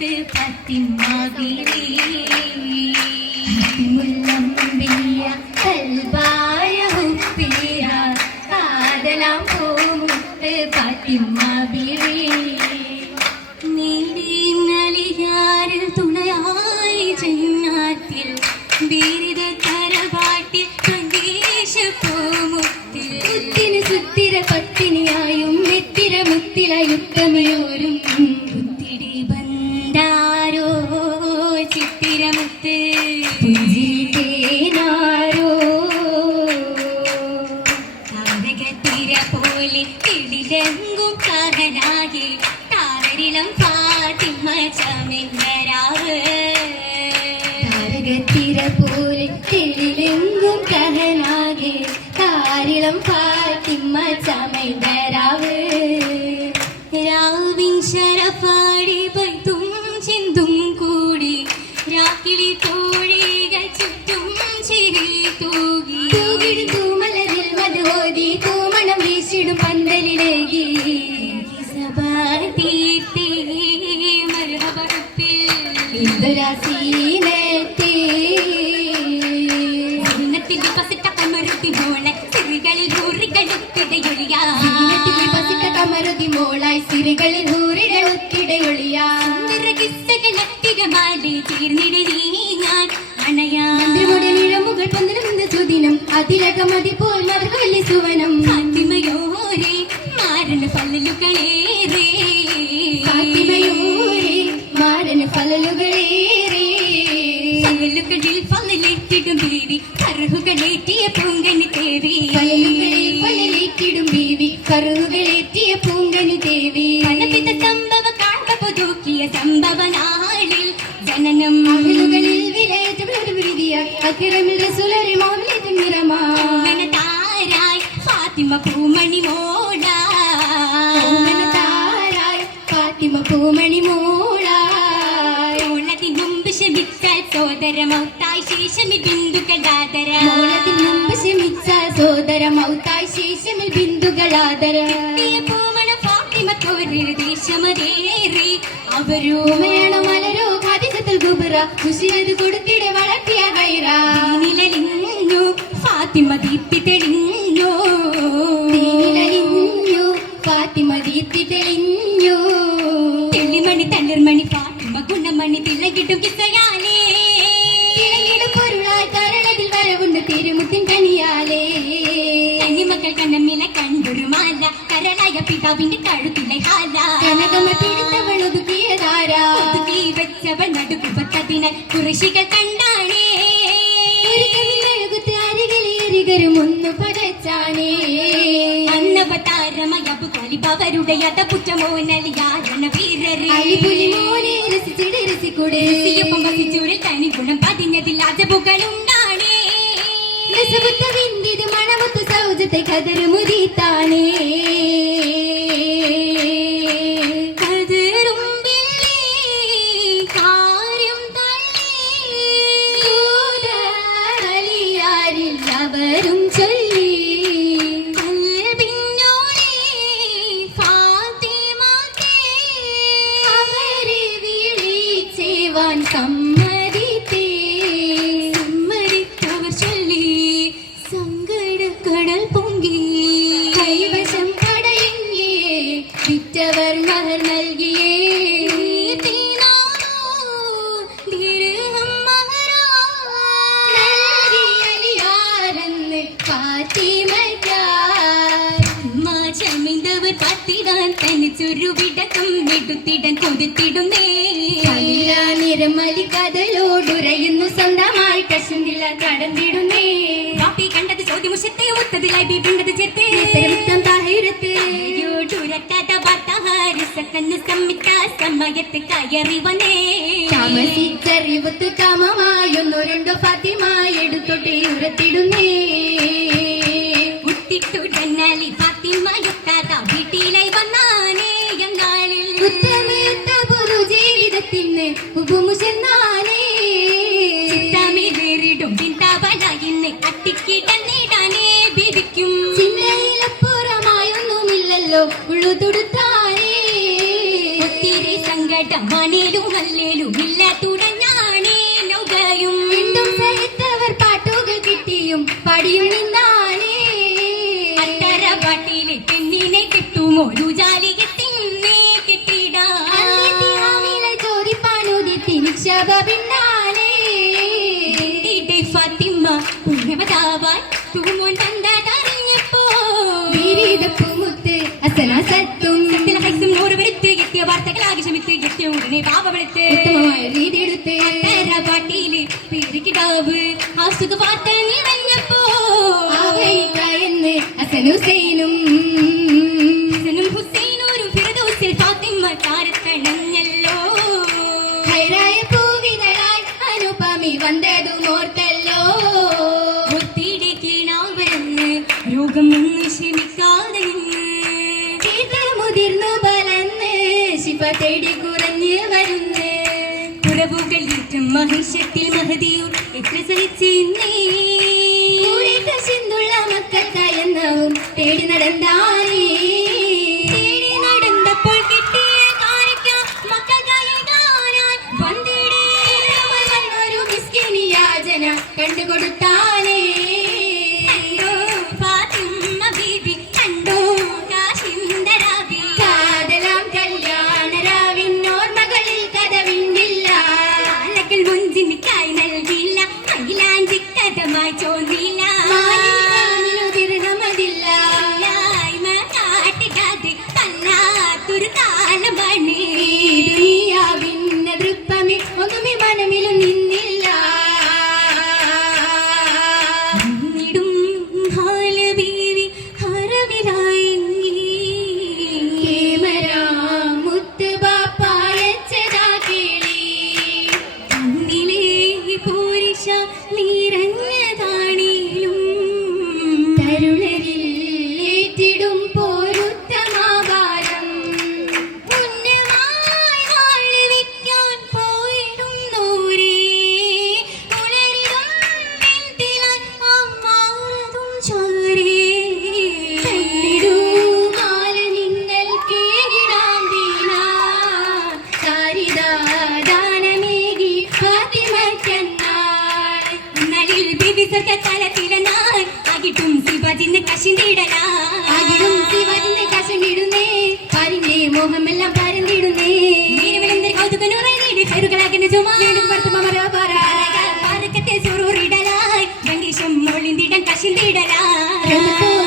മുത്ത് ഫാത്തിമ ബീവി മുല്ലംബിയ കൽബായ ഹുപ്പിയ കാതലാം മുത്ത് ഫാത്തിമ ബീവി നീലിനലിയാരിൽ തുണയായി ചെന്നാത്തിൽ ബീരിത കരപാട്ടിൽ സന്ദേശപ്പൂമുത്തിൽ മുത്തിന് സുത്തിര പത്തിനിയായും നെത്തിര മുത്തിലയുക്തമയോരും പുത്തിരി ബന്ധാരോ ചിത്തിരമുത്ത് പുഞ്ചിതേനാരോ താരകത്തിര പോലെ കിടിലങ്കും കാഹനാകെ താരരിളം ഫാത്തിമ ചമെന്നരാവ് താരകത്തിര പോലെ കിടിലെങ്കും കഹനാകെ താരിളം ഫാത്തിമ ചമെന്നരാവ് രാവിൻ ശരഫാടി പൈത്തും ചിന്തും കൂടി രാക്കിളി തോഴികൾ ചുറ്റും ചിരി തൂകി തൂകിടും തൂമലരിൽ മധുഹോതി തൂമണം വീശിടും പന്തലിലേകി സഭാ തീർത്തേ മർഹബപ്പിൽ ഇന്ദുരാസീനത്തെ ഉന്നത്തിന്റെ പസിട്ട കമറുതി മോളെ സിറികളിൽ ഹൂറികളുക്കിടയൊളിയാ കമറുതി മോളായി സിറികളിൽ ഹൂറികളുക്കിടയൊളിയാ കിസ്സകളട്ടികമാലി തീർന്നിടി ഞാൻ അണയാമുടെ നിഴമുകൾ പന്തലുന്ന സുദിനം അതിലകമതി പോൽ മറുകള്ളി സുവനം ഫാത്തിമയോരേ മാരന് ഫലലുകളേറെ ഫാത്തിമയോരേ മാരന് ഫലലുകളേറെ ഫലലുകളിൽ ഫലലേറ്റിടും ബീവി കറുകളേറ്റിയ പൂങ്കണി തേവി ഫലലുകളിൽ ഫലലേറ്റിടും ബീവി കറുകളേറ്റിയ പൂങ്കണി തേവി ഫലപിത സംഭവ കാൺപൊതുക്കിയ സംഭവ നാളിൽ ജനനം അഹലുകളിൽ വിലയേറ്റവിധിയ അക്കിറമിൽ റസൂലരെ മൗലിയത്തും നിറമാ താരായി ഫാത്തിമ പൂമണി മോളായി താരായി ഫാത്തിമ പൂമണി മോളായി ഓളതി മുമ്പ് ശമിച്ചാൽ സോദര മൗത്തായി ശേഷമിൽ ബിന്ദുകളാദര ഓളതി മുമ്പ് ശമിച്ചാൽ സോദര മൗത്തായി ശേഷമിൽ ബിന്ദുകളാദര പൂമണ ഫാത്തിമക്കൊരു ദേശമതേറി അവരോമയാണോ മലരോ ഖാദിജത്തുൽ കുബ്ര കുശിരത് കൊടുത്തിടെ വളർത്തിയ ഗൈറ നിലലിഞ്ഞു ഫാത്തിമ ദീപ്തി തെളിഞ്ഞു നിലലിഞ്ഞു ഫാത്തിമ ദീപ്തി തെളിഞ്ഞു തെളിമണി തളിർമണി ഫാത്തിമ ഗുണമണി തിളകിടും കിസയാലേ തിളകിടും പൊരുളായി കരളതിൽ വരവുണ്ട് തിരുമുത്തിൻ കനിയാലേ കനിമക്കൾ കണ്ണമില കണ്ടൊരു മാല കരളായ പിതാവിന്റെ കഴുത്തിലെ ഹാല കനകമ പിടിത്തവൾ ഒതുക്കിയതാരാ ഒതുക്കി വെച്ചവൾ നടുക്കുപത്തതിനാൽ കുറശികൾ കണ്ടാണേ അരികരും ഒന്നു പകച്ചാണേ അന്നവതാരമയബു കലിബവരുടെ യഥപുറ്റമോനലിയാരണ വീരരെ അലിപുലി മോനെ രസിച്ചിടെ രസിക്കൂടെ രസിയൊപ്പം വസിച്ചൂരിൽ തനി ഗുണം പതിഞ്ഞതിൽ അജബുകളുണ്ടാണേ രസപുത്ത വിന്ദിത് മണമുത്ത് സൗജത്തെ കതിരുമുതിത്താനേ അവരും ചൊല്ലി അവരെ വിളിച്ചേവാൻ സമ്മതിത്തേ സമ്മതിത്തവർ ചൊല്ലി സങ്കടക്കടൽ പൊങ്കി കൈവശം പടയെങ്കിയേ വിറ്റവർ മഹർ നൽകിയേ തനിച്ചൊരുവിടക്കം എടുത്തിടൻ കൊതിത്തിടുന്നേ നിരമലി കഥലോടുരയുന്നു സ്വന്തമായി കശുന്നില്ല കടന്നിടുന്നേ കാപ്പി കണ്ടത് ചോദ്യമുഷത്തെ ഒത്തതിലായി ബീബിണ്ടത് ചേർത്തേ സമയത്ത് കയറിവനേ താമസിച്ചറിവത്ത് കാമമായൊന്നു രണ്ടോ ഫാത്തിമായി എടുത്തോട്ടെ ഉരത്തിടുന്നേ ഉത്തിട്ടുടനാലി ഫാത്തിമയൊട്ടാത വീട്ടിലായി വന്നാനേ എങ്കാലിൽ ഉത്തമേത്ത പൊതു ജീവിതത്തിന് ഉപമുശന്നാനേ ചിത്തമിലേറിടും ചിന്താപനായിന്ന് അട്ടിക്കിടന്നിടാനേ ബിരിക്കും ചിന്തയിലപ്പുറമായൊന്നുമില്ലല്ലോ ഉള്ളു തുടുത്താനേ ഒത്തിരി സങ്കടം ആണേലും അല്ലേലും ഇല്ല തുടങ്ങാണേ ലോകയും വീണ്ടും സഹിത്തവർ പാട്ടുകൾ കിട്ടിയും പടിയും നിന്നാനേ അത്തര പാട്ടിലെ പെണ്ണിനെ കിട്ടുമോ രുചാലികത്തിന്നെ കെട്ടിടാൻ ചോദിപ്പാനുദിത്തി നിക്ഷേപ പിന്നാലെ ഫാത്തിമ പുണ്യമതാവാൻ പൂമോൻ തന്നതറിഞ്ഞപ്പോ മുത്ത് അസനാസത്തും സത്യലഹൈസും 100 വരുത്ത് എത്തിയ വാർത്തകളാകെ ക്ഷമിത്ത് എത്തിയ ഉടനെ പാപ വെളുത്ത് ഉത്തമമായ രീതി എടുത്ത് അത്തര പാട്ടില് പേര് കിടാവ് ആ സുഖവാർത്ത നിറഞ്ഞപ്പോ എന്ന് ഹസനുസൈനും ഹുസൈനൂരും ഫിറദൗസിൽ ഫാത്തിമ താരത്തണഞ്ഞല്ലോ ഹൈറായ പൂവിതളായി അനുപമി വന്നതും ഓർത്തല്ലോ ഒത്തിരി കീണാവരെന്ന് രോഗം നിന്ന് ക്ഷമിക്കാതെ നിന്ന് മുതിർന്നു ബലന്ന് ശിവ തേടി കുറഞ്ഞ് വരുന്നേ കുറവുകൾ ഏറ്റം മഹിഷത്തിൽ മഹതിയും എത്ര സഹിച്ചിന്നേ സിന്ദുള്ള മക്കത്തായെന്നവും തേടി നടന്നാനേ തേടി നടന്നപ്പോൾ കിട്ടിയ കാരക്ക മക്കൾക്കായി കാണാൻ വന്നിടേ ഒരു മിസ്കിനി യാചന കണ്ടുകൊടുത്താനേ കണ്ടോ ഫാത്തിമ ബീബി കണ്ടോ കാശിന്ദരാബി കാതലാം കല്യാണരാവിന്നോർമകളിൽ കഥവിന്നില്ല കാലകൾ മുഞ്ചിനിക്കായി നൽകില്ല മൈലാഞ്ചി കഥമായി ചോന്നില്ല ദീർഘമതില്ല ഇല്ലായ്മ കാട്ടിക്കാതെ തല്ലാത്തൊരു കാലമാണ് ദുനിയാവിന്ന ദൃപ്പമി ഒന്നുമി മനമിലും നിന്നില്ല ഇടും ഹാലബീവി ഹറവിലായെങ്കിൽ കേമരാ മുത്ത് ബാപ്പായച്ചതാ കേളി കണ്ണിലേ പോരിശ നിറഞ്ഞതാണേലും തരുണരിൽ ഏറ്റിടും പോരുത്തമാകാരം പുണ്യമായി വാഴ്വിക്കാൻ പോയിടുന്നോരേ ഉണരിടും പെൺതിലായി അമ്മാതും ചാരേ കണ്ണിടുമാല നിങ്ങൾ കേകിടാം വീണ കാരിദാനമേകി ഫാത്തിമയ്ക്കെന്നാൾ നലിൽ ബിബി സർക്കാലത്തിലെന്നാൽ ആകിട്ടും ശിവാജിന്ന് ആകിടും ശിവജിന്റെ കശണ്ടിടുന്നേ പാരിന്റെ മോഹമെല്ലാം പരന്നിടുന്നേ നീരവിളന്റെ കൗതുകനുറൈ നീടി കരുകളാകുന്ന ചുമ പാരകത്തെ പാരക്കത്തെ സുറൂറിടലായി ഗംഗീശം മോളിന്തിടം കശിന്തിടലായി രമത്തോ